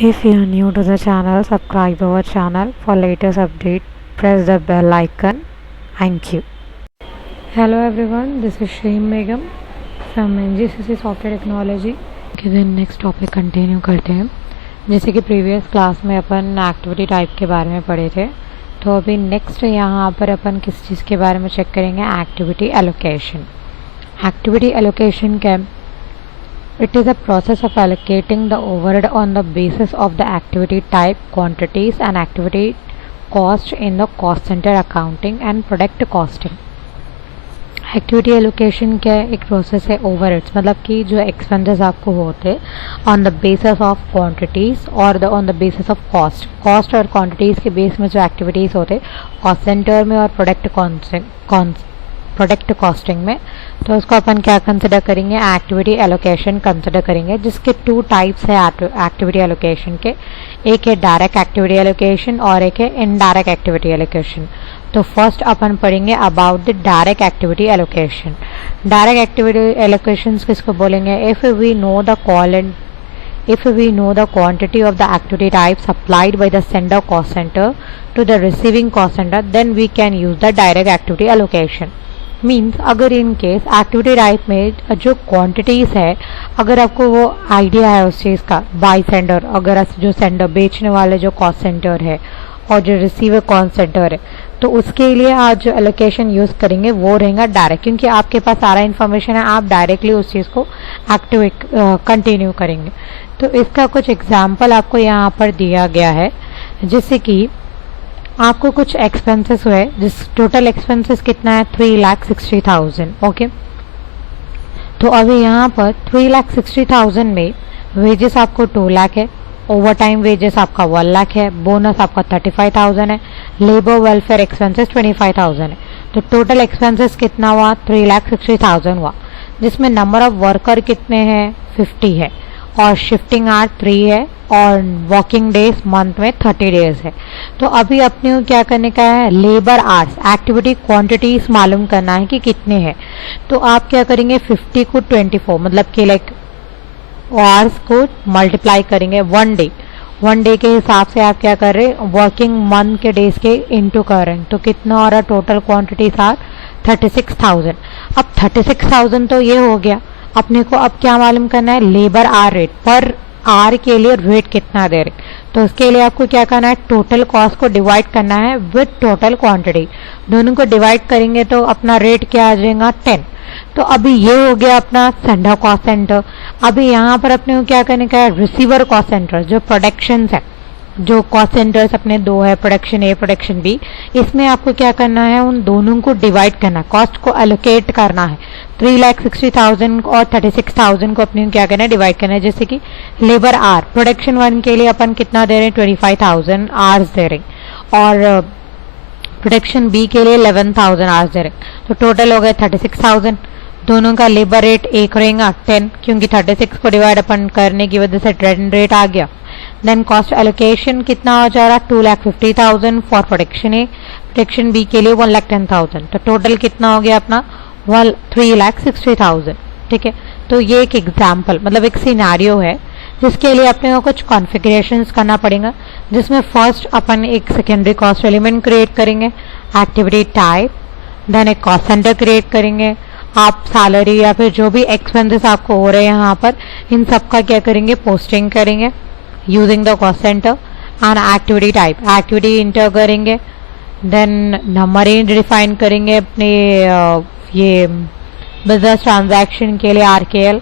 If you are new to the channel, subscribe our channel for latest update. Press the bell icon. Thank you. Hello everyone, this is Shreem Begum from NGCC Software Technology. Then next topic continue करते हैं। जैसे कि previous class में अपन activity type के बारे में पढ़े थे, तो अभी नेक्स्ट यहाँ पर अपन किस चीज़ के बारे में चेक करेंगे, एक्टिविटी एलोकेशन। एक्टिविटी एलोकेशन क्या है? It is a process of allocating the overhead on the basis of the activity type, quantities and activity cost in the cost center accounting and product costing. Activity allocation क्या है? एक process है overheads, मतलब कि जो expenses आपको होते on the basis of quantities और on the basis of cost और क्वांटिटीज़ के बेस में जो एक्टिविटीज़ होते कॉस्ट सेंटर में और प्रोडक्ट कॉस्टिंग में, तो उसको अपन क्या कंसिडर करेंगे, एक्टिविटी एलोकेशन कंसिडर करेंगे, जिसके टू टाइप्स है एक्टिविटी एलोकेशन के। एक है डायरेक्ट एक्टिविटी एलोकेशन और एक है इनडायरेक्ट एक्टिविटी एलोकेशन। तो फर्स्ट अपन पढ़ेंगे about the direct activity allocation. Direct activity allocation किसको बोलेंगे? If we know the quantity of the activity type supplied by the sender cost center to the receiving cost center, then we can use the direct activity allocation. Means अगर in case activity type में जो quantities है, अगर आपको वो idea है उस चीज़ का, बाय सेंडर, अगर जो सेंडर बेचने वाले जो कॉस्ट सेंटर है और जो रिसीवर कॉस्ट सेंटर है, तो उसके लिए आप जो एलोकेशन यूज़ करेंगे वो रहेगा डायरेक्ट, क्योंकि आपके पास सारा इन्फॉर्मेशन है, आप डायरेक्टली उस चीज़ को कंटिन्यू करेंगे। तो इसका कुछ एग्जाम्पल आपको यहाँ पर दिया गया है। जैसे कि आपको कुछ एक्सपेंसेस हुए, जिस टोटल एक्सपेंसेस कितना है, 3,60,000। ओके, तो अभी यहाँ पर 3,60,000 में वेजेस आपको 2 लाख है, ओवर टाइम वेजेस आपका 1 लाख है, बोनस आपका 35,000 है, लेबर वेलफेयर एक्सपेंसेस 25,000 है। तो टोटल एक्सपेंसेस कितना हुआ? 3,60,000 हुआ, जिसमें नंबर ऑफ वर्कर कितने हैं? 50 है, और शिफ्टिंग आवर 3 है, और वर्किंग डेज मंथ में 30 डेज है। तो अभी अपने को क्या करने का है, लेबर आवर्स, एक्टिविटी क्वांटिटीज मालूम करना है कि कितने हैं। तो आप क्या करेंगे, 50 को 24, मतलब कि लाइक आवर्स को मल्टीप्लाई करेंगे 1 डे के हिसाब से आप क्या कर रहे हैं, वर्किंग मंथ के डेज के इंटू कर रहे हैं। तो कितना हो रहा, टोटल क्वांटिटी था 36,000। अब 36,000 तो ये हो गया, अपने को अब क्या मालूम करना है, लेबर आवर रेट, पर आर के लिए रेट कितना दे रहे। तो उसके लिए आपको क्या करना है, टोटल कॉस्ट को डिवाइड करना है विद टोटल क्वांटिटी, दोनों को डिवाइड करेंगे तो अपना रेट क्या आ जाएगा, 10। तो अभी ये हो गया अपना सेंडर कॉस्ट सेंटर। अभी यहाँ पर अपने को क्या करने का है, रिसीवर कॉस्ट सेंटर, जो प्रोडक्शन है, जो कॉस्ट सेंटर्स अपने 2 है, प्रोडक्शन ए प्रोडक्शन बी, इसमें आपको क्या करना है, उन दोनों को डिवाइड करना, कॉस्ट को एलोकेट करना है। 3,60,000 और 36,000 को अपने क्या करना है, डिवाइड करना है। जैसे कि लेबर आर, प्रोडक्शन 1 के लिए अपन कितना दे रहे हैं, 25,000 आवर्स दे रहे हैं, और प्रोडक्शन बी के लिए 11,000 आवर्स दे रहे हैं। तो टोटल हो गए 36,000। दोनों का लेबर रेट एक रहेगा 10, क्योंकि 36 को डिवाइड अपन करने की वजह से 10 रेट आ गया। देन कॉस्ट एलोकेशन कितना हो जा रहा, 2,50,000 for production A, production B के लिए 1,10,000। तो टोटल कितना हो गया अपना 3,60,000। ठीक है, तो ये एक एग्जाम्पल, मतलब एक सिनेरियो है, जिसके लिए अपने को कुछ कॉन्फ़िगरेशंस करना पड़ेगा। जिसमें फर्स्ट अपन एक सेकेंडरी कॉस्ट एलिमेंट क्रिएट करेंगे, एक्टिविटी टाइप, देन एक कॉस्ट सेंटर क्रिएट करेंगे। आप सैलरी या फिर जो भी एक्सपेंसेस आपको हो रहे हैं यहाँ पर, इन सब का क्या करेंगे, पोस्टिंग करेंगे using the cost centre and activity type, activity enter करेंगे, देन नंबर डिफाइन करेंगे अपने ये बिजनेस ट्रांजैक्शन के लिए RKL,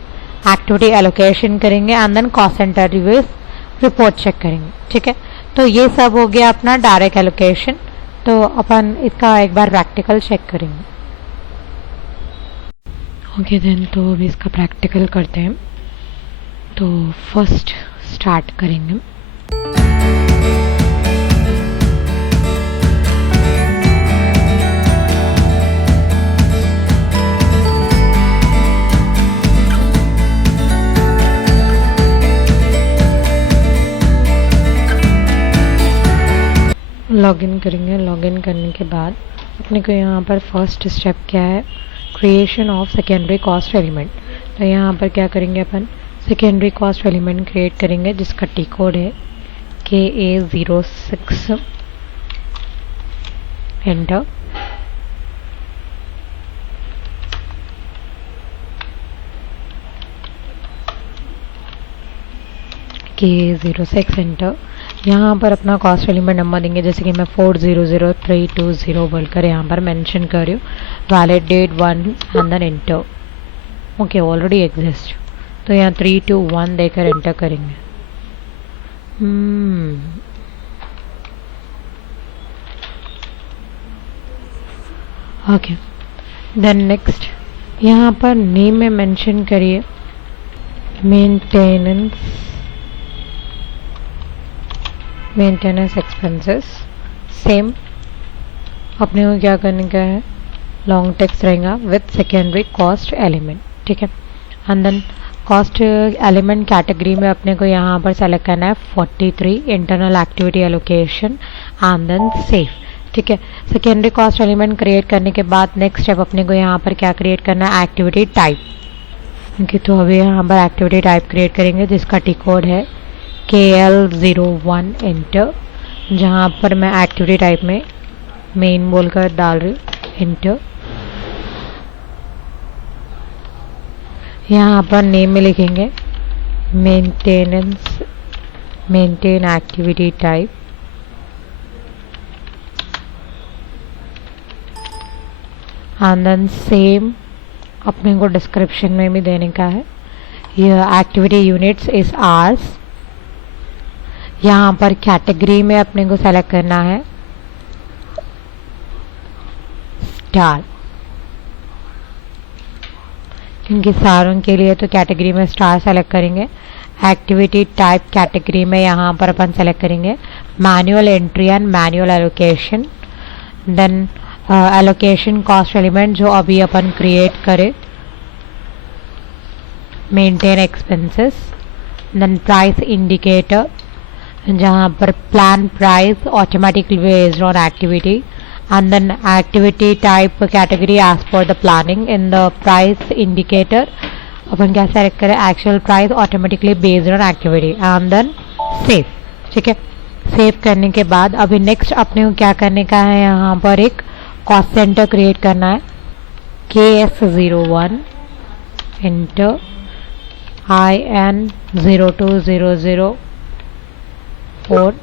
एक्टिविटी एलोकेशन करेंगे, and then cost centre reviews report check करेंगे। ठीक है, तो ये सब हो गया अपना डायरेक्ट एलोकेशन। तो अपन इसका एक बार प्रैक्टिकल चेक करेंगे। ओके देन, तो अभी इसका प्रैक्टिकल करते हैं। तो फर्स्ट स्टार्ट करेंगे। लॉगिन करेंगे। लॉगिन करने के बाद अपने को यहाँ पर फर्स्ट स्टेप क्या है, creation of secondary cost element. तो यहाँ पर क्या करेंगे, अपन सेकेंडरी कॉस्ट एलिमेंट क्रिएट करेंगे, जिसका टी कोड है KA06 एंटर। KA06 enter. यहाँ पर अपना कॉस्ट एलिमेंट नंबर देंगे, जैसे कि मैं 400320 बोलकर यहाँ पर मेंशन कर रही हूँ। Valid date 1 and then enter. Okay, already exist, तो यहाँ 321 देकर एंटर करेंगे। ओके, देन नेक्स्ट यहाँ पर नेम में मेंशन करिए मेंटेनेंस एक्सपेंसेस। सेम अपने को क्या करने का है, लॉन्ग टेक्स्ट रहेगा विथ सेकेंडरी कॉस्ट एलिमेंट, ठीक है। And then cost element category में अपने को यहाँ पर सेलेक्ट करना है 43 internal activity allocation and then save, ठीक है। सेकेंडरी कॉस्ट एलिमेंट क्रिएट करने के बाद नेक्स्ट स्टेप अपने को यहाँ पर क्या क्रिएट करना है, एक्टिविटी टाइप। ओके, तो अभी यहाँ पर एक्टिविटी टाइप क्रिएट करेंगे जिसका टी कोड है KL01 एंटर। जहाँ पर मैं एक्टिविटी टाइप में मेन बोलकर डाल रही हूँ, एंटर। यहाँ पर नेम में लिखेंगे maintain activity type, and then same अपने को डिस्क्रिप्शन में भी देने का है, यह एक्टिविटी यूनिट्स इज आवर्स। यहाँ पर कैटेगरी में अपने को सेलेक्ट करना है स्टार, क्योंकि सारों के लिए तो कैटेगरी में स्टार सेलेक्ट करेंगे। एक्टिविटी टाइप कैटेगरी में यहाँ पर अपन सेलेक्ट करेंगे manual entry and manual allocation. Then allocation cost element जो अभी अपन क्रिएट करें, maintain expenses. Then price indicator, जहाँ पर plan price automatically based on activity, and then activity type category as per the planning. In the price indicator अपन क्या select करें, actual price automatically based on activity, and then save, ठीक है। Save करने के बाद अभी नेक्स्ट अपने को क्या करने का है, यहाँ पर एक कॉस्ट सेंटर क्रिएट करना है KS01 enter. IN02004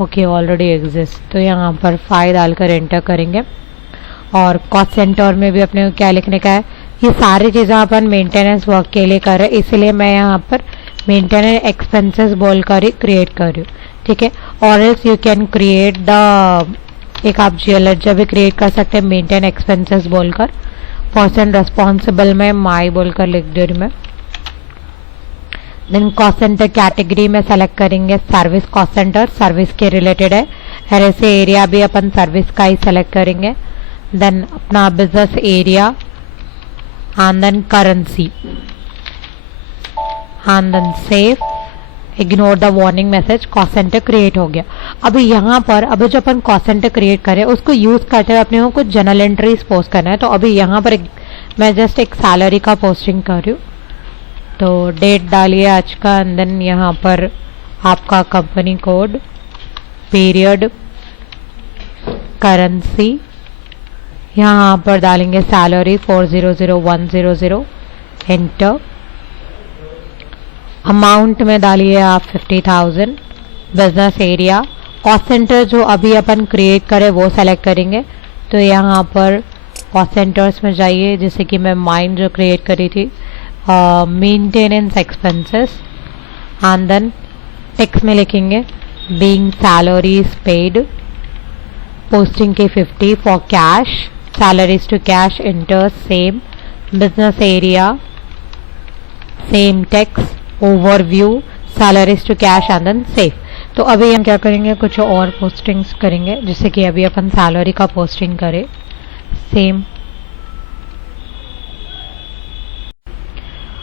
okay, already exist, तो यहाँ पर 5 डालकर एंटर करेंगे। और कॉस्ट सेंटर में भी अपने को क्या लिखने का है, ये सारी चीज़ें अपन मेंटेनेंस वर्क के लिए कर रहे हैं, इसलिए मैं यहाँ पर मेंटेनेंस एक्सपेंसेस बोलकर ही क्रिएट कर रही हूँ, ठीक है। और else you can create the, एक आप GLH भी क्रिएट कर सकते हैं मेंटेन एक्सपेंसेस बोलकर। पर्सन रेस्पॉन्सिबल में माई बोलकर लिख दे रही मैं। देन कॉस्ट सेंटर कैटेगरी में सेलेक्ट करेंगे सर्विस कॉस्ट सेंटर, सर्विस के रिलेटेड है। ऐसे एरिया भी अपन सर्विस का ही सेलेक्ट करेंगे। देन अपना business area and then currency and then save. Ignore the warning message, cost centre create हो गया। अभी यहाँ पर अभी जो अपन कॉस्ट सेंटर क्रिएट करें उसको यूज करते हुए अपने को कुछ जर्नल एंट्रीज पोस्ट करना है। तो अभी यहाँ पर मैं जस्ट एक सैलरी का पोस्टिंग कर रही हूँ, तो डेट डालिए आज का, एंड देन यहाँ पर आपका कंपनी कोड, पीरियड, करेंसी, यहाँ पर डालेंगे सैलरी 400100 एंटर। अमाउंट में डालिए आप 50,000। बिजनेस एरिया, कॉस्ट सेंटर जो अभी अपन क्रिएट करें वो सेलेक्ट करेंगे, तो यहाँ पर कॉस्ट सेंटर्स में जाइए, जैसे कि मैं माइंड जो क्रिएट करी थी, maintenance expenses, and then text में लिखेंगे बीइंग सैलरीज पेड, पोस्टिंग के 50 for cash, salaries to cash enter, same. Business area same text, overview, salaries to cash and then save. तो अभी हम क्या करेंगे, कुछ और पोस्टिंग्स करेंगे, जैसे कि अभी अपन सैलरी का पोस्टिंग करें, सेम।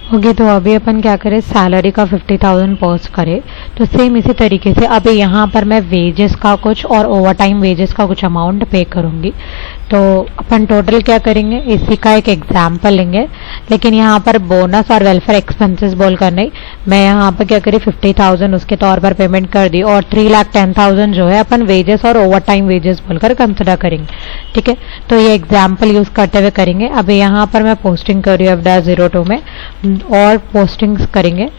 ओके, तो अभी अपन क्या करें, सैलरी का 50,000 पोस्ट करें। तो सेम इसी तरीके से अभी यहाँ पर मैं वेजेस का कुछ और ओवर टाइम वेजेस का कुछ अमाउंट पे करूँगी। तो अपन टोटल क्या करेंगे, इसी का एक एग्जाम्पल लेंगे, लेकिन यहाँ पर बोनस और वेलफेयर एक्सपेंसेस बोलकर नहीं, मैं यहाँ पर क्या करी 50,000 उसके तौर पर पेमेंट कर दी और 3,10,000 जो है अपन वेजेस और ओवर टाइम वेजेस बोलकर कंसिडर करेंगे। ठीक है, तो ये एग्जाम्पल यूज करते हुए करेंगे। अभी यहाँ पर मैं पोस्टिंग कर रही हूँ FDAS02 में और पोस्टिंग्स करेंगे।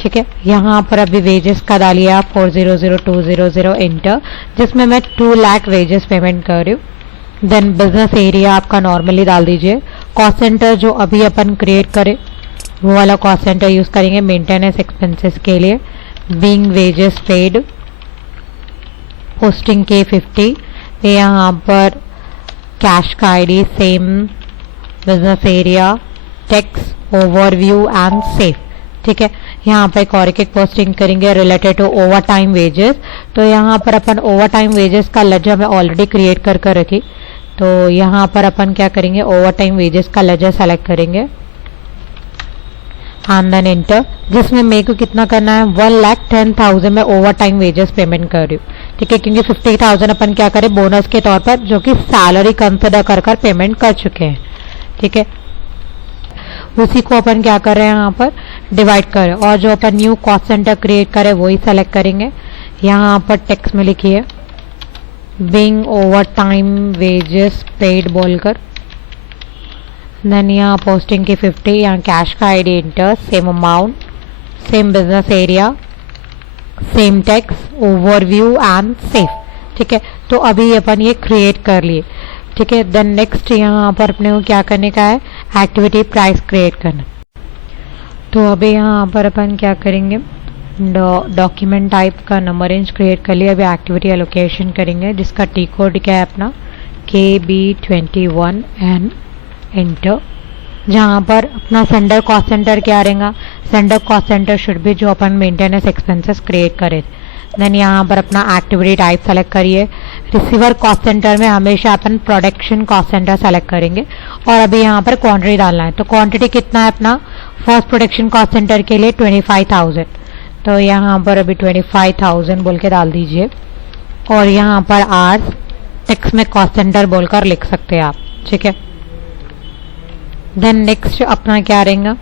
ठीक है, यहाँ पर अभी वेजेस का डालिए आप 400,200 इंटर, जिसमें मैं 2 लाख वेजेस पेमेंट कर रही हूँ। देन बिजनेस एरिया आपका नॉर्मली डाल दीजिए। कॉस्ट सेंटर जो अभी अपन क्रिएट करें वो वाला कॉस्ट सेंटर यूज करेंगे मेंटेनेंस एक्सपेंसेस के लिए। बीइंग वेजेस पेड, पोस्टिंग के 50, यहाँ पर कैश का ID same, business area, tax, overview and save. ठीक है, यहाँ पर एक पोस्टिंग करेंगे related to overtime wages. तो यहाँ पर अपन ओवर टाइम वेजेस का लेजर मैं ऑलरेडी क्रिएट कर रखी, तो यहाँ पर अपन क्या करेंगे, ओवर टाइम वेजेस का लेजर सेलेक्ट करेंगे एंड देन एंटर, जिसमें मेरे को कितना करना है 1,10,000 में ओवर टाइम वेजेस पेमेंट कर रही हूँ। ठीक है, क्योंकि 50,000 अपन क्या करें बोनस के तौर पर जो कि सैलरी कंसिडर कर पेमेंट कर चुके हैं। ठीक है, उसी को अपन क्या कर रहे हैं यहाँ पर डिवाइड करें, और जो अपन न्यू कॉस्ट सेंटर क्रिएट करें वही सेलेक्ट करेंगे। यहाँ पर टेक्स्ट में लिखिए being over time wages paid बोलकर, देन यहाँ पोस्टिंग की 50, यहाँ कैश का ID inter, same amount, same business area, same tax, overview and save. ठीक है, तो अभी अपन ये क्रिएट कर लिए। ठीक है, देन नेक्स्ट यहाँ पर अपने को क्या करने का है, एक्टिविटी प्राइस क्रिएट करना। तो अभी यहाँ पर अपन क्या करेंगे, डॉक्यूमेंट टाइप का नंबर रेंज क्रिएट कर लिया। अभी एक्टिविटी एलोकेशन करेंगे, जिसका टी कोड क्या है अपना KB21 एंड एंटर। जहाँ पर अपना सेंडर कॉस्ट सेंटर क्या रहेगा, सेंडर कॉस्ट सेंटर शुड भी जो अपन मेंटेनेंस एक्सपेंसेस क्रिएट करे। देन यहाँ पर अपना एक्टिविटी टाइप सेलेक्ट करिए। रिसीवर कॉस्ट सेंटर में हमेशा अपन प्रोडक्शन कॉस्ट सेंटर सेलेक्ट करेंगे, और अभी यहाँ पर क्वांटिटी डालना है। तो क्वांटिटी कितना है अपना, फर्स्ट प्रोडक्शन कॉस्ट सेंटर के लिए 25,000, तो यहाँ पर अभी 25,000 बोल के डाल दीजिए, और यहाँ पर आवर्स टेक्स्ट में कॉस्ट सेंटर बोलकर लिख सकते हैं आप। ठीक है, देन नेक्स्ट अपना क्या रहेगा,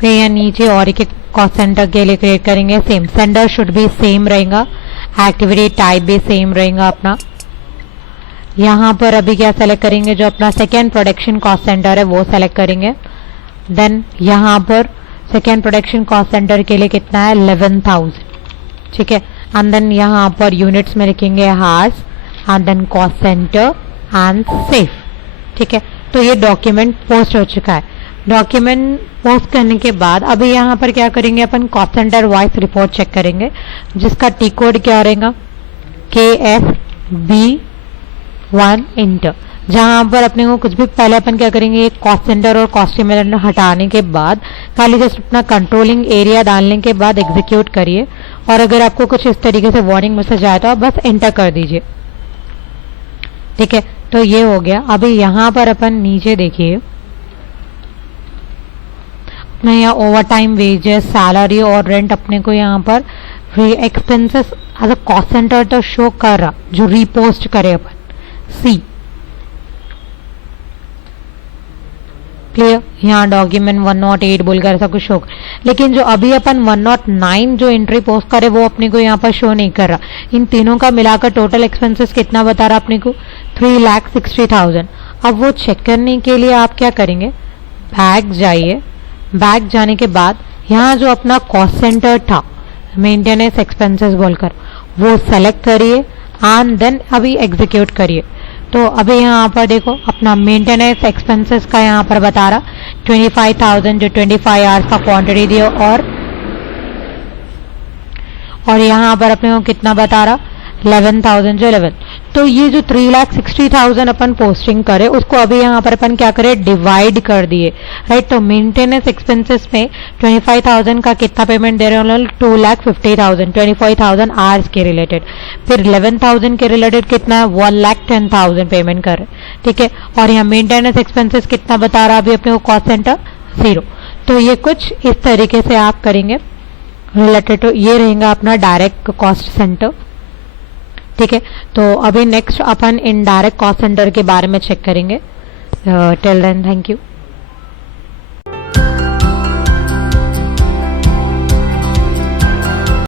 फिर यहाँ नीचे और एक कॉस्ट सेंटर के लिए क्रिएट करेंगे। सेम सेंडर शुड भी सेम रहेगा, एक्टिविटी टाइप भी सेम रहेगा अपना। यहाँ पर अभी क्या सेलेक्ट करेंगे, जो अपना सेकेंड प्रोडक्शन कॉस्ट सेंटर है वो सेलेक्ट करेंगे। देन यहाँ पर सेकेंड प्रोडक्शन कॉस्ट सेंटर के लिए कितना है 11,000। ठीक है, एंड देन यहाँ पर यूनिट्स में लिखेंगे hours and then cost centre and save. ठीक है, तो ये डॉक्यूमेंट पोस्ट हो चुका है। डॉक्यूमेंट पोस्ट करने के बाद अभी यहाँ पर क्या करेंगे, अपन cost center wise report check करेंगे, जिसका टी कोड क्या रहेगा KSB1 इंटर। जहां पर अपने को कुछ भी पहले अपन क्या करेंगे, कॉस्ट सेंटर और कॉस्ट सेंटर हटाने के बाद खाली जस्ट अपना कंट्रोलिंग एरिया डालने के बाद एग्जीक्यूट करिए, और अगर आपको कुछ इस तरीके से वार्निंग मैसेज आए तो आप बस एंटर कर दीजिए। ठीक है, तो ये हो गया। अभी यहाँ पर अपन नीचे देखिए, अपने यहाँ ओवर टाइम वेजेस, सैलरी और रेंट अपने को यहाँ पर expenses as a cost centre तो शो कर रहा, जो रिपोस्ट करे अपन सी क्लियर। यहाँ डॉक्यूमेंट 108 बोलकर ऐसा कुछ शो कर, लेकिन जो अभी अपन 109 जो एंट्री पोस्ट करे वो अपने को यहाँ पर शो नहीं कर रहा। इन तीनों का मिलाकर टोटल एक्सपेंसेस कितना बता रहा अपने को 3,60,000। अब वो चेक करने के लिए आप क्या करेंगे, बैक जाइए। बैक जाने के बाद यहाँ जो अपना कॉस्ट सेंटर था मेंटेनेंस एक्सपेंसेस बोलकर वो सेलेक्ट करिए एंड देन अभी एग्जीक्यूट करिए। तो अभी यहाँ पर देखो अपना मेंटेनेंस एक्सपेंसेस का यहाँ पर बता रहा 25,000 जो 25 आवर्स का क्वांटिटी दिया, और यहाँ पर अपने को कितना बता रहा 11,000 जो 11। तो ये जो 3,60,000 अपन पोस्टिंग करे उसको अभी यहाँ पर अपन क्या करें डिवाइड कर दिए, राइट। तो मेंटेनेंस एक्सपेंसेस में 25,000 का कितना पेमेंट दे रहे हैं, 2,50,000 25,000 आवर्स के रिलेटेड। फिर 11,000 के रिलेटेड कितना है 1,10,000 पेमेंट कर रहे हैं, ठीक है। और यहाँ मेंटेनेंस एक्सपेंसेस कितना बता रहा अभी अपने को कॉस्ट सेंटर 0। तो ये कुछ इस तरीके से आप करेंगे रिलेटेड टू, ये रहेगा अपना डायरेक्ट कॉस्ट सेंटर, ठीक है, तो अभी नेक्स्ट अपन इनडायरेक्ट कॉस्ट सेंटर के बारे में चेक करेंगे. Till then thank you.